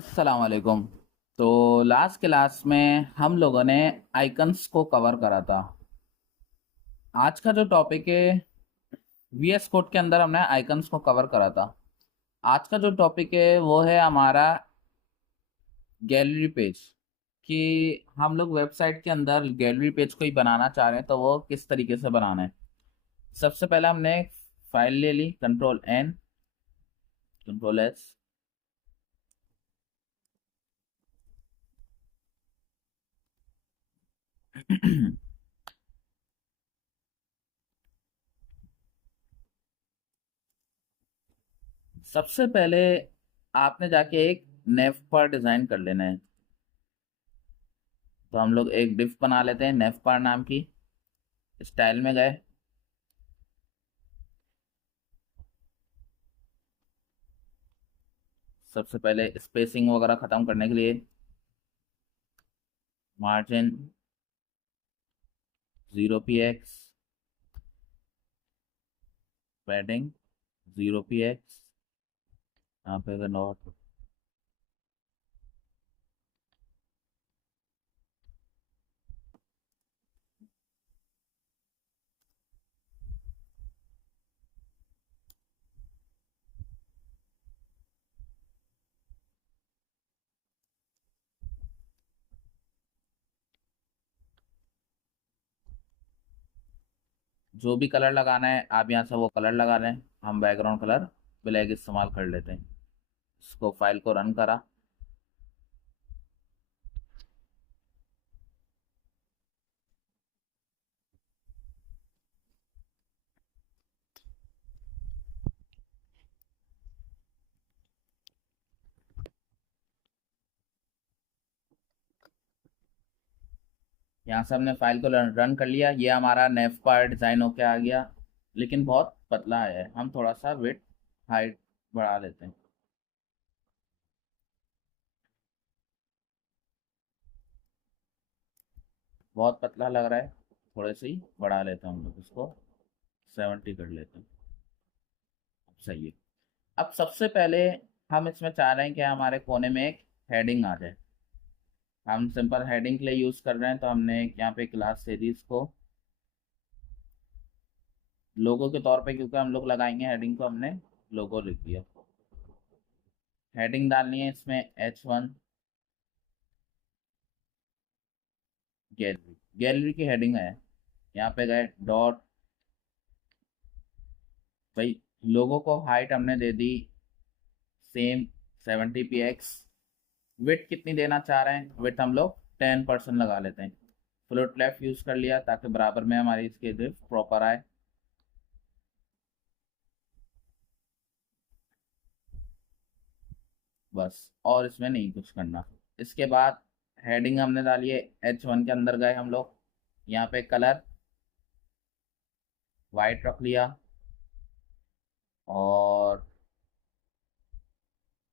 अस्सलाम वालेकुम। तो लास्ट क्लास में हम लोगों ने आइकन्स को कवर करा था। आज का जो टॉपिक है वीएस कोड के अंदर हमने आइकन्स को कवर करा था। आज का जो टॉपिक है वो है हमारा गैलरी पेज, कि हम लोग वेबसाइट के अंदर गैलरी पेज कोई बनाना चाह रहे हैं तो वो किस तरीके से बनाना है। सबसे पहले हमने एक फाइल ले ली, कंट्रोल एन, कंट्रोल एस। सबसे पहले आपने जाके एक नेव पर डिजाइन कर लेना है। तो हम लोग एक डिफ बना लेते हैं नेव पार नाम की। स्टाइल में गए, सबसे पहले स्पेसिंग वगैरह खत्म करने के लिए मार्जिन 0 px, पैडिंग 0 px, यहाँ पे नॉट। जो भी कलर लगाना है आप यहाँ से वो कलर लगा लें। हम बैकग्राउंड कलर ब्लैक इस्तेमाल कर लेते हैं। इसको फाइल को रन करा। यहाँ से हमने फाइल को रन कर लिया। ये हमारा नेव पार डिजाइन होके आ गया, लेकिन बहुत पतला है। हम थोड़ा सा विड्थ हाइट बढ़ा लेते हैं। बहुत पतला लग रहा है, थोड़े से ही बढ़ा लेते हैं हम लोग इसको। 70 कर लेते हैं। सही है। अब सबसे पहले हम इसमें चाह रहे हैं कि हमारे कोने में एक हेडिंग आ जाए। हम सिंपल हेडिंग के लिए यूज़ कर रहे हैं, तो हमने एक यहाँ पे क्लास सीरीज को लोगो के तौर पे, क्योंकि हम लोग लगाएंगे हेडिंग को, हमने लोगो लिख दिया। हेडिंग डालनी है इसमें H1 गैलरी। गैलरी की हेडिंग है। यहाँ पे गए डॉट, भाई लोगो को हाइट हमने दे दी सेम 70 px। विड्थ कितनी देना चाह रहे हैं? विड्थ हम लोग 10% लगा लेते हैं। फ्लोट लेफ्ट यूज कर लिया ताकि बराबर में हमारी इसकी ड्रिफ्ट प्रॉपर आए। बस, और इसमें नहीं कुछ करना। इसके बाद हेडिंग हमने डाली है H1 के अंदर गए हम लोग। यहाँ पे कलर वाइट रख लिया, और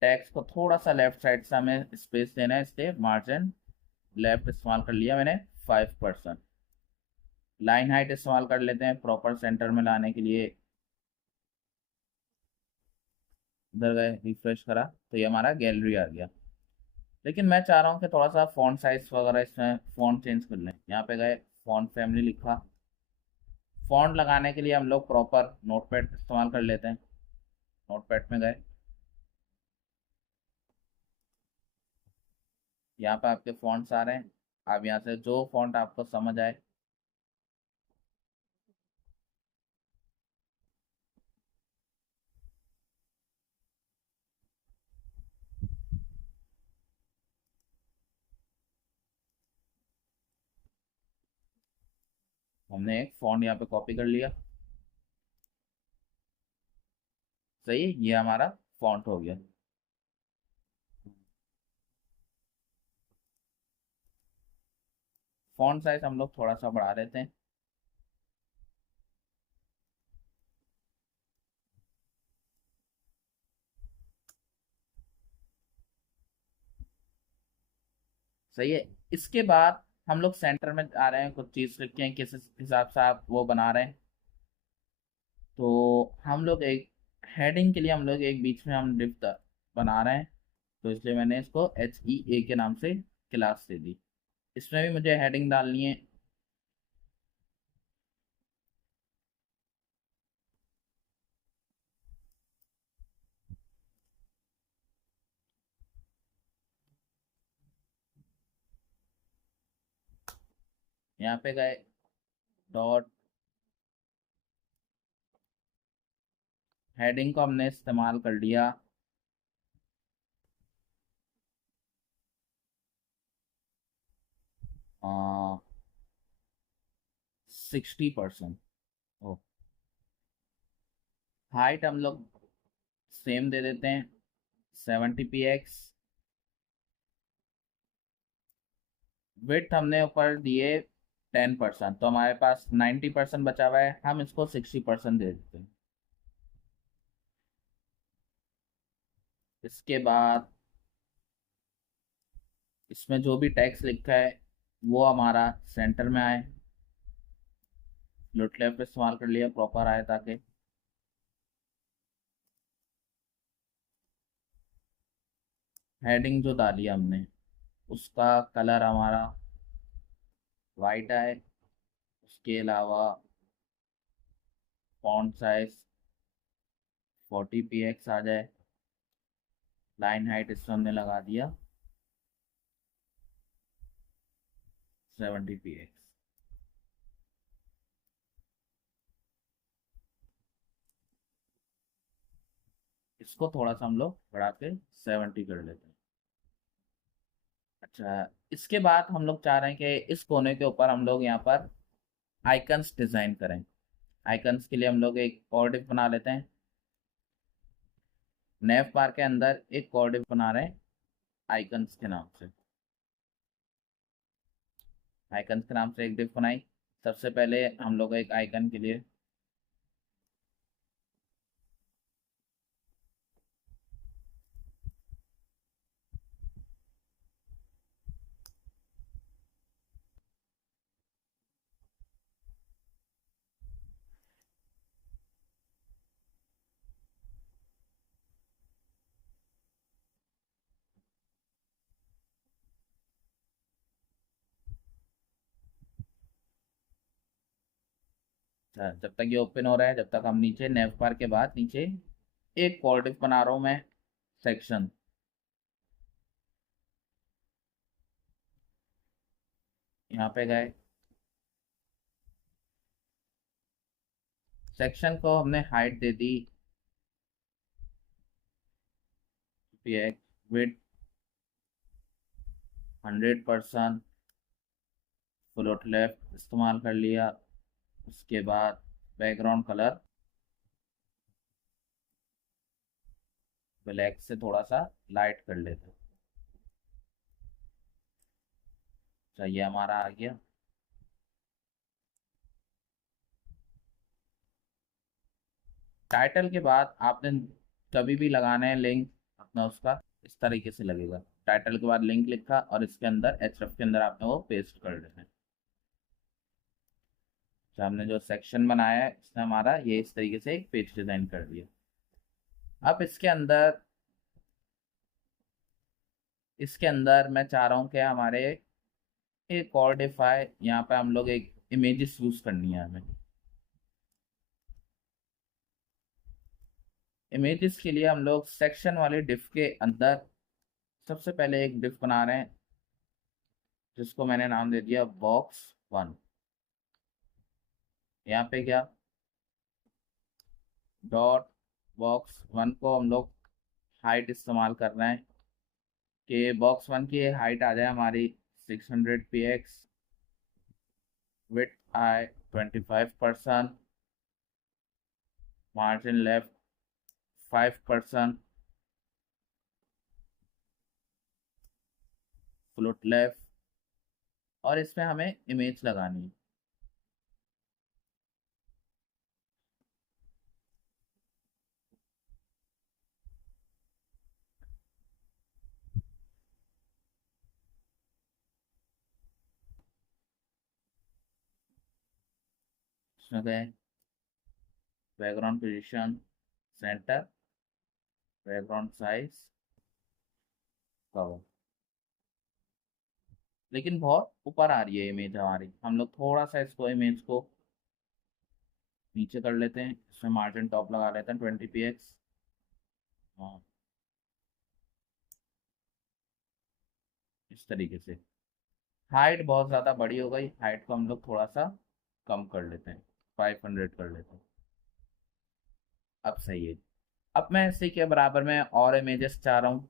टेक्स्ट को थोड़ा सा लेफ्ट साइड से हमें स्पेस देना है, इसलिए मार्जिन लेफ्ट इस्तेमाल कर लिया मैंने 5%। लाइन हाइट इस्तेमाल कर लेते हैं प्रॉपर सेंटर में लाने के लिए। इधर गए, रिफ्रेश करा तो ये हमारा गैलरी आ गया। लेकिन मैं चाह रहा हूँ कि थोड़ा सा फॉन्ट साइज वगैरह इसमें फॉन्ट चेंज कर लें। यहाँ पे गए, फॉन्ट फैमिली लिखा। फॉन्ट लगाने के लिए हम लोग प्रॉपर नोटपैड इस्तेमाल कर लेते हैं। नोटपैड में गए, यहाँ पे आपके फॉन्ट्स आ रहे हैं। आप यहाँ से जो फॉन्ट आपको समझ आए। हमने एक फॉन्ट यहाँ पे कॉपी कर लिया। सही है, ये हमारा फॉन्ट हो गया। फॉन्ट साइज हम लोग थोड़ा सा बढ़ा देते हैं। सही है। इसके बाद हम लोग सेंटर में आ रहे हैं, कुछ चीज़ लिखते हैं किस हिसाब से आप वो बना रहे हैं। तो हम लोग एक हेडिंग के लिए हम लोग एक बीच में हम डिफ बना रहे हैं। तो इसलिए मैंने इसको HEA के नाम से क्लास दे दी। इसमें भी मुझे हेडिंग डालनी है। यहाँ पे गए, डॉट, हेडिंग को हमने इस्तेमाल कर लिया। 60%। ओ, हाइट हम लोग सेम दे देते हैं, 70 px। विड्थ हमने ऊपर दिए 10%, तो हमारे पास 90% बचा हुआ है, हम इसको 60% दे देते हैं। इसके बाद इसमें जो भी टेक्स्ट लिखा है वो हमारा सेंटर में आए। लुट लेफ्ट इस्तेमाल कर लिया, प्रॉपर आए ताकि। हेडिंग जो डाली हमने उसका कलर हमारा वाइट आए। उसके अलावा फॉन्ट साइज 40 px आ जाए। लाइन हाइट इसमें हमने लगा दिया 70 px। इसको थोड़ा सा हम लोग बढ़ा के 70 कर लेते हैं। अच्छा, इसके बाद हम लोग चाह रहे हैं कि इस कोने के ऊपर हम लोग यहाँ पर आइकन्स डिजाइन करें। आइकन्स के लिए हम लोग एक कोऑर्डिनेट बना लेते हैं। नेव बार के अंदर एक कोऑर्डिनेट बना रहे हैं आइकन्स के नाम से। आइकन्स के नाम से एक डिफ बनाई। सबसे पहले हम लोग एक आइकन के लिए जब तक ये ओपन हो रहा है, जब तक हम नीचे नेव बार के बाद नीचे एक कोऑर्डिनेट बना रहा हूँ मैं, सेक्शन। यहाँ पे गए, सेक्शन को हमने हाइट दे दी px, विड्थ 100%, फ्लोट लेफ्ट इस्तेमाल कर लिया। उसके बाद बैकग्राउंड कलर ब्लैक से थोड़ा सा लाइट कर लेते हैं। चाहिए हमारा आ गया। टाइटल के बाद आपने कभी भी लगाना है लिंक अपना, उसका इस तरीके से लगेगा। टाइटल के बाद लिंक लिखा और इसके अंदर href के अंदर आपने वो पेस्ट कर देना है। तो हमने जो सेक्शन बनाया है इसने हमारा ये इस तरीके से एक पेज डिजाइन कर दिया। अब इसके अंदर मैं चाह रहा हूँ कि हमारे एक और डिफाई, यहाँ पे हम लोग एक इमेजेस यूज करनी है हमें। इमेजेस के लिए हम लोग सेक्शन वाले डिफ के अंदर सबसे पहले एक डिफ बना रहे हैं जिसको मैंने नाम दे दिया box1। यहाँ पे क्या, डॉट box1 को हम लोग हाइट इस्तेमाल कर रहे हैं कि box1 की हाइट आ जाए हमारी 600 px, विथ आए 25%, मार्जिन लेफ्ट 5%, फ्लोट लेफ्ट, और इसमें हमें इमेज लगानी है। इसमें गए, background position, centre, background size cover. लेकिन बहुत ऊपर आ रही है इमेज हमारी, हम लोग थोड़ा सा इसको इमेज को नीचे कर लेते हैं, इसमें मार्जिन टॉप लगा लेते हैं 20 px। हाँ, इस तरीके से। हाइट बहुत ज़्यादा बड़ी हो गई, हाइट को हम लोग थोड़ा सा कम कर लेते हैं, 500 कर लेते हैं। अब सही है। अब मैं इसी के बराबर में और इमेजेस चाह रहा हूँ।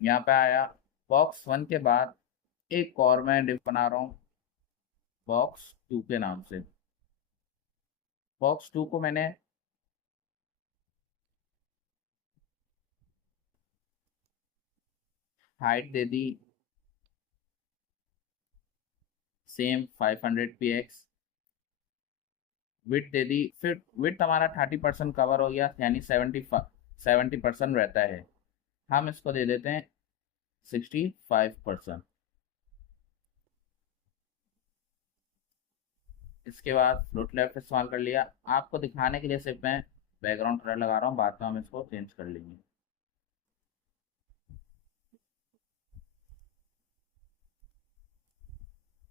यहाँ पे आया, बॉक्स 1 के बाद एक और मैं डिव बना रहा हूँ बॉक्स 2 के नाम से। बॉक्स 2 को मैंने हाइट दे दी सेम 500 px, विड्थ दे दी, फिर विड्थ हमारा 30% कवर हो गया, यानी 70% रहता है। हम इसको दे देते हैं 65%। इसके बाद फ्लोट लेफ्ट इस्तेमाल कर लिया। आपको दिखाने के लिए सिर्फ मैं बैकग्राउंड कलर लगा रहा हूँ, बाद में हम इसको चेंज कर लेंगे।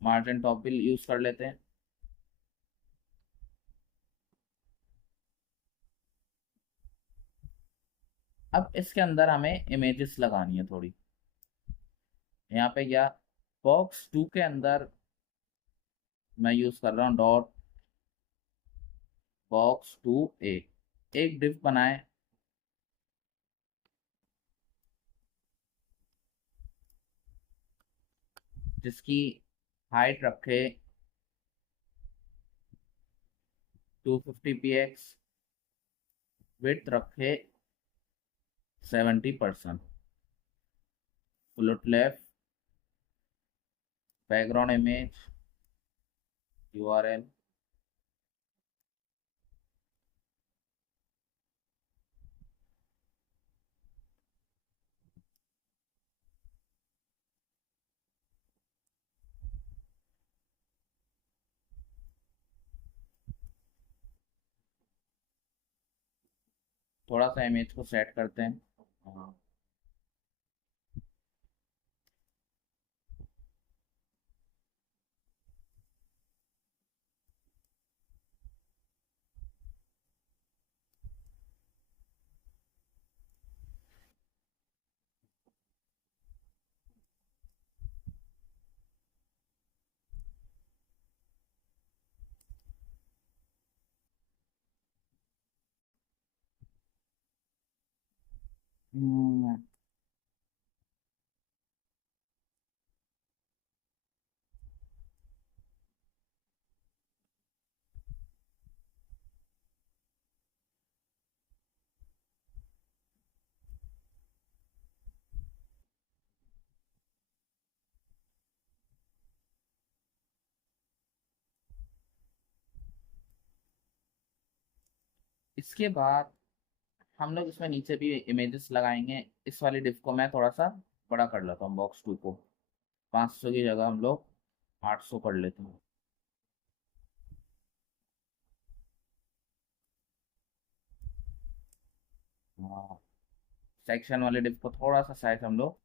मार्जिन टॉप भी यूज कर लेते हैं। अब इसके अंदर हमें इमेजेस लगानी है थोड़ी। यहाँ पे क्या, बॉक्स 2 के अंदर मैं यूज कर रहा हूँ डॉट बॉक्स 2 एक डिव बनाए जिसकी हाइट रखे 250 px, विड्थ रखे 70%। Float left, background image, URL। थोड़ा सा इमेज को सेट करते हैं। हाँ। हम्म, इसके बाद हम लोग इसमें नीचे भी इमेजेस लगाएंगे। इस वाली डिव को मैं थोड़ा सा बड़ा कर लेता हूँ, बॉक्स 2 को 500 की जगह हम लोग 800 कर लेते हैं। हाँ, सेक्शन वाले डिव को थोड़ा सा साइज हम लोग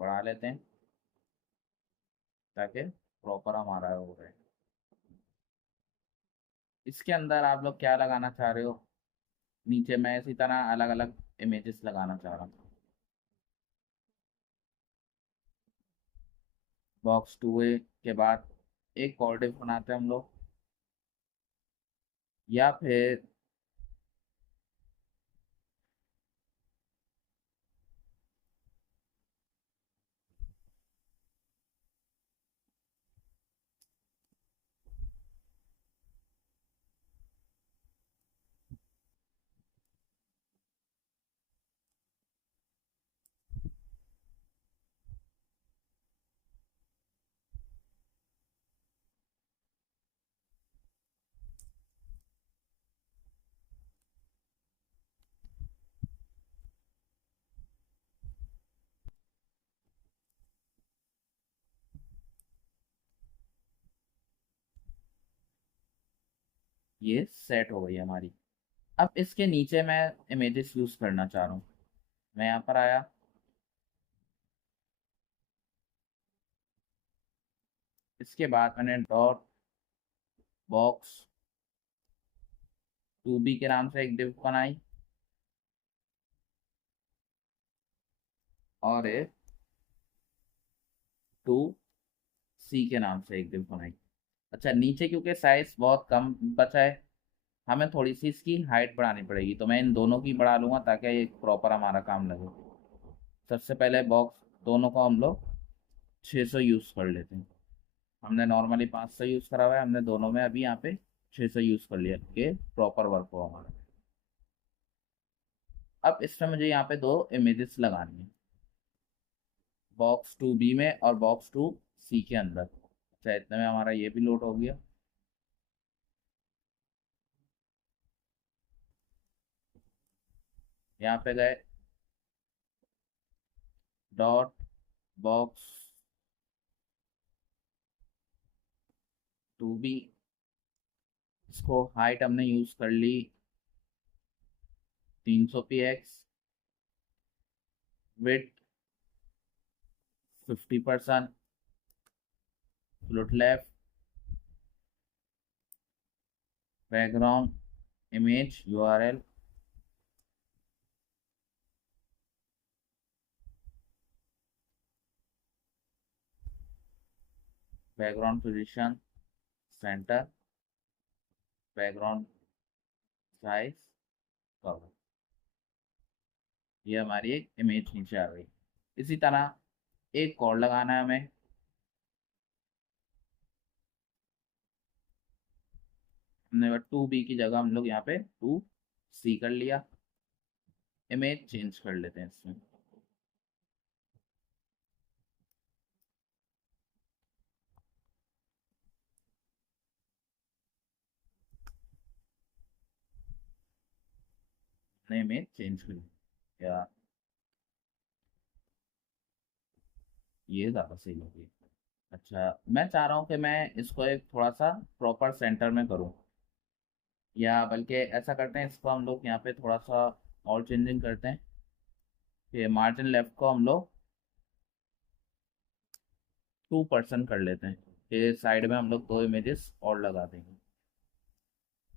बढ़ा लेते हैं ताकि प्रॉपर हमारा हो रहे। इसके अंदर आप लोग क्या लगाना चाह रहे हो, नीचे मैं इसी तरह अलग अलग इमेजेस लगाना चाह रहा हूँ। बॉक्स 2A के बाद एक और डिव बनाते हैं हम लोग, या फिर ये सेट हो गई हमारी। अब इसके नीचे मैं इमेजेस यूज करना चाह रहा हूँ। मैं यहाँ पर आया, इसके बाद मैंने डॉट बॉक्स 2b के नाम से एक डिव बनाई और एक 2c के नाम से एक डिव बनाई। अच्छा, नीचे क्योंकि साइज बहुत कम बचा है, हमें थोड़ी सी इसकी हाइट बढ़ानी पड़ेगी, तो मैं इन दोनों की बढ़ा लूंगा ताकि ये प्रॉपर हमारा काम लगे। सबसे पहले बॉक्स दोनों को हम लोग 600 यूज़ कर लेते हैं। हमने नॉर्मली 500 यूज़ करा हुआ है, हमने दोनों में अभी यहाँ पे 600 यूज़ कर लिया कि प्रॉपर वर्क हो हमारा। अब इसमें मुझे यहाँ पे दो इमेजेस लगानी है, बॉक्स 2b में और बॉक्स 2c के अंदर। अच्छा, इतने में हमारा ये भी लोड हो गया। यहाँ पे गए, डॉट बॉक्स 2b, इसको हाइट हमने यूज़ कर ली 300 px, width 50%, float left, background image URL, background position centre, background size cover. ये हमारी एक इमेज नीचे आ गई। इसी तरह एक कोड लगाना है हमें। हमने 2b की जगह हम लोग यहाँ पे 2c कर लिया। इमेज चेंज कर लेते हैं इसमें। हमने इमेज चेंज कर लिया, ये ज़्यादा सही होगी। अच्छा, मैं चाह रहा हूँ कि मैं इसको एक थोड़ा सा प्रॉपर सेंटर में करूँ, या बल्कि ऐसा करते हैं, इसको हम लोग यहाँ पे थोड़ा सा और चेंजिंग करते हैं कि मार्जिन लेफ्ट को हम लोग 2% कर लेते हैं, कि साइड में हम लोग दो इमेजेस और लगा देंगे।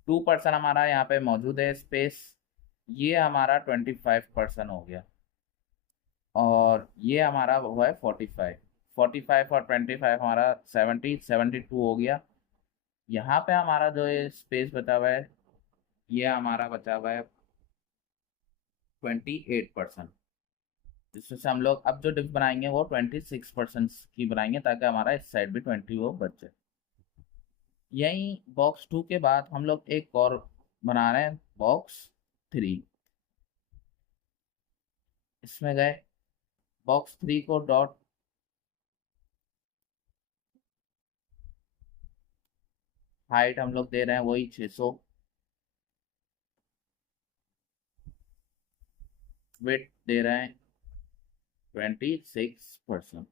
2% हमारा यहाँ पे मौजूद है स्पेस, ये हमारा 25% हो गया, और ये हमारा हुआ है 45। 45 और 25 हमारा 72 हो गया। यहाँ पे हमारा जो ये स्पेस बचा हुआ है, ये हमारा बचा हुआ है 28%। जिसमें से हम लोग अब जो डिप बनाएंगे वो 26% की बनाएंगे, ताकि हमारा इस साइड भी 20 वो बच जाए। यही बॉक्स 2 के बाद हम लोग एक और बना रहे हैं, बॉक्स 3। इसमें गए, बॉक्स 3 को डॉट हाइट हम लोग दे रहे हैं वही 600, विड्थ दे रहे हैं 26%,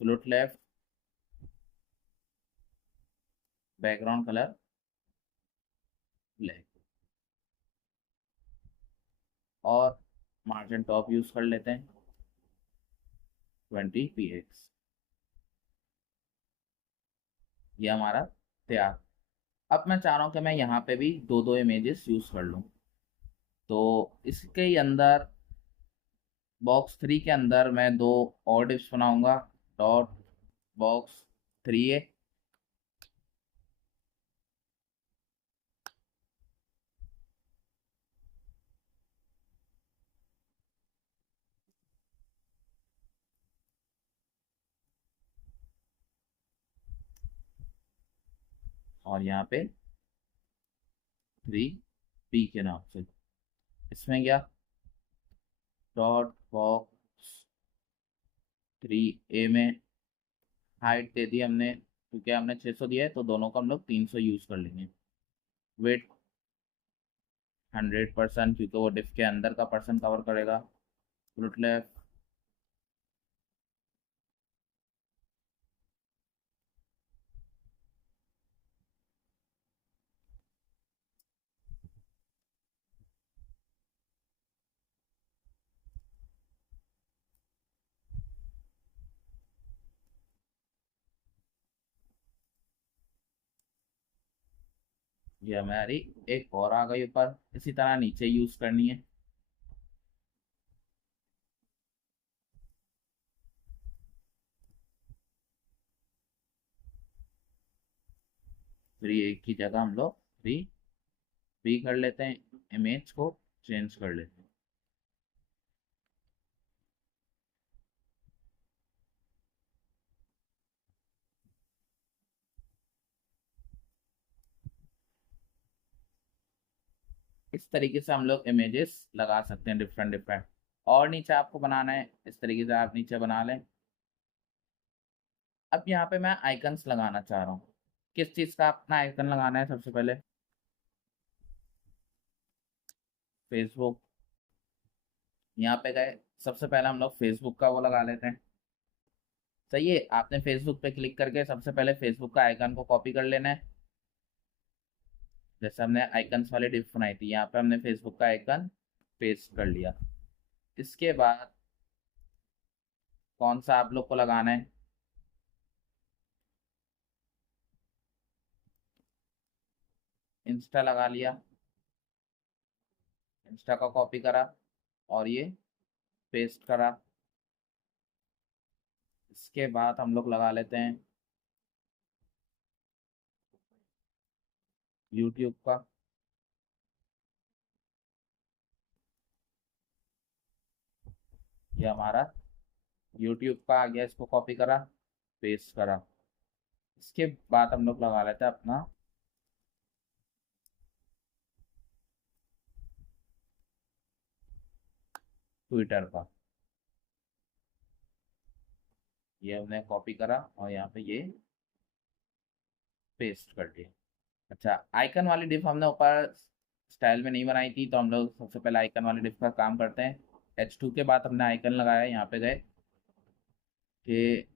float left, background colour black, और मार्जिन टॉप यूज कर लेते हैं 20 px। ये हमारा तैयार। अब मैं चाह रहा हूँ कि मैं यहाँ पे भी दो दो इमेजेस यूज कर लूँ, तो इसके अंदर बॉक्स 3 के अंदर मैं दो और डिप्स बनाऊंगा, डॉट बॉक्स 3a, और यहाँ पे 3b के नाम से। इसमें क्या, डॉट बॉक्स 3a में हाइट दे दी हमने, क्योंकि हमने 600 दिया है तो दोनों को हम लोग 300 यूज कर लेंगे। वेट 100%, क्योंकि वो डिफ के अंदर का पर्सन कवर करेगा। फ्रूट लेफ्ट, ये हमारी एक और आ गई ऊपर, इसी तरह नीचे यूज करनी है। फिर ये एक ही जगह हम लोग फ्री फ्री कर लेते हैं, इमेज को चेंज कर लेते हैं। इस तरीके से हम लोग इमेजेस लगा सकते हैं डिफरेंट डिफरेंट। और नीचे आपको बनाना है इस तरीके से, आप नीचे बना लें। अब यहाँ पे मैं आइकन्स लगाना चाह रहा हूँ। किस चीज़ का अपना आइकन लगाना है? सबसे पहले फेसबुक, यहाँ पे गए, सबसे पहले हम लोग फेसबुक का वो लगा लेते हैं। सही है, आपने फेसबुक पे क्लिक करके सबसे पहले फेसबुक का आइकन को कॉपी कर लेना है। जैसे हमने आइकन्स वाली डिप बनाई थी, यहाँ पे हमने फेसबुक का आइकन पेस्ट कर लिया। इसके बाद कौन सा आप लोग को लगाना है? इंस्टा लगा लिया, इंस्टा का कॉपी करा और ये पेस्ट करा। इसके बाद हम लोग लगा लेते हैं यूट्यूब का। ये हमारा यूट्यूब का आ गया, इसको कॉपी करा, पेस्ट करा। इसके बाद हम लोग लगा लेते हैं अपना ट्विटर का। ये हमने कॉपी करा और यहाँ पे ये पेस्ट कर दिया। अच्छा, आइकन वाली डिफ हमने ऊपर स्टाइल में नहीं बनाई थी, तो हम लोग सबसे पहले आइकन वाली डिफ का काम करते हैं। H2 के बाद हमने आइकन लगाया, यहाँ पे गए कि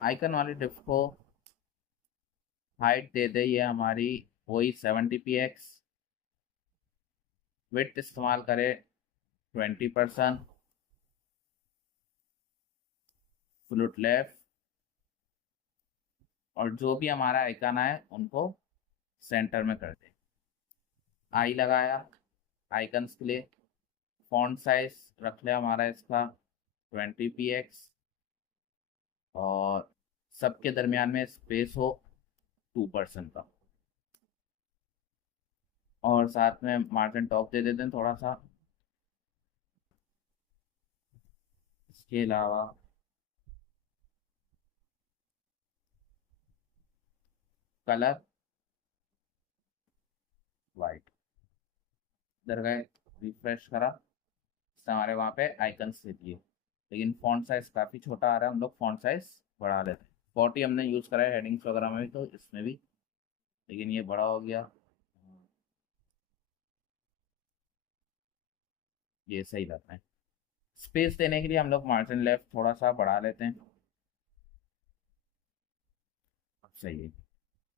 आइकन वाली डिफ को हाइट दे दे ये हमारी वही 70 px, विड्थ इस्तेमाल करे 20%, फ्लूट लेफ्ट, और जो भी हमारा आइकन है उनको सेंटर में कर दे। आई लगाया आइकन्स के लिए। फॉन्ट साइज रख लिया हमारा इसका 20 px, और सबके दरमियान में स्पेस हो 2% का, और साथ में मार्जिन टॉप दे देते हैं थोड़ा सा। इसके अलावा कलर वाइट। इधर गए, रिफ्रेश करा, इससे हमारे वहाँ पे आइकन्स दे दिए। लेकिन फॉन्ट साइज काफ़ी छोटा आ रहा है, हम लोग फॉन्ट साइज बढ़ा लेते हैं। 40 हमने यूज़ करा है हेडिंग्स वगैरह में भी, तो इसमें भी, लेकिन ये बड़ा हो गया, ये सही रहता है। स्पेस देने के लिए हम लोग मार्जिन लेफ्ट थोड़ा सा बढ़ा लेते हैं। अब सही है।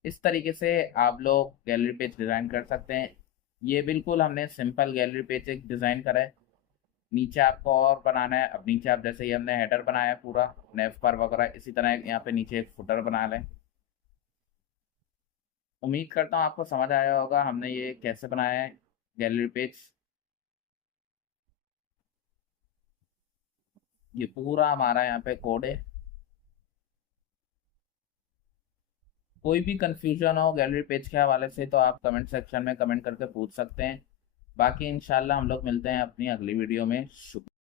इस तरीके से आप लोग गैलरी पेज डिज़ाइन कर सकते हैं। ये बिल्कुल हमने सिंपल गैलरी पेज एक डिज़ाइन करा है। नीचे आपको और बनाना है। अब नीचे आप जैसे ये हमने हेडर बनाया है पूरा नेव पर वगैरह, इसी तरह यहाँ पे नीचे एक फुटर बना लें। उम्मीद करता हूँ आपको समझ आया होगा हमने ये कैसे बनाया है गैलरी पेज। ये पूरा हमारा यहाँ पे कोड है। कोई भी कंफ्यूजन हो गैलरी पेज के हवाले से तो आप कमेंट सेक्शन में कमेंट करके पूछ सकते हैं। बाकी इंशाल्लाह हम लोग मिलते हैं अपनी अगली वीडियो में। शुक्रिया।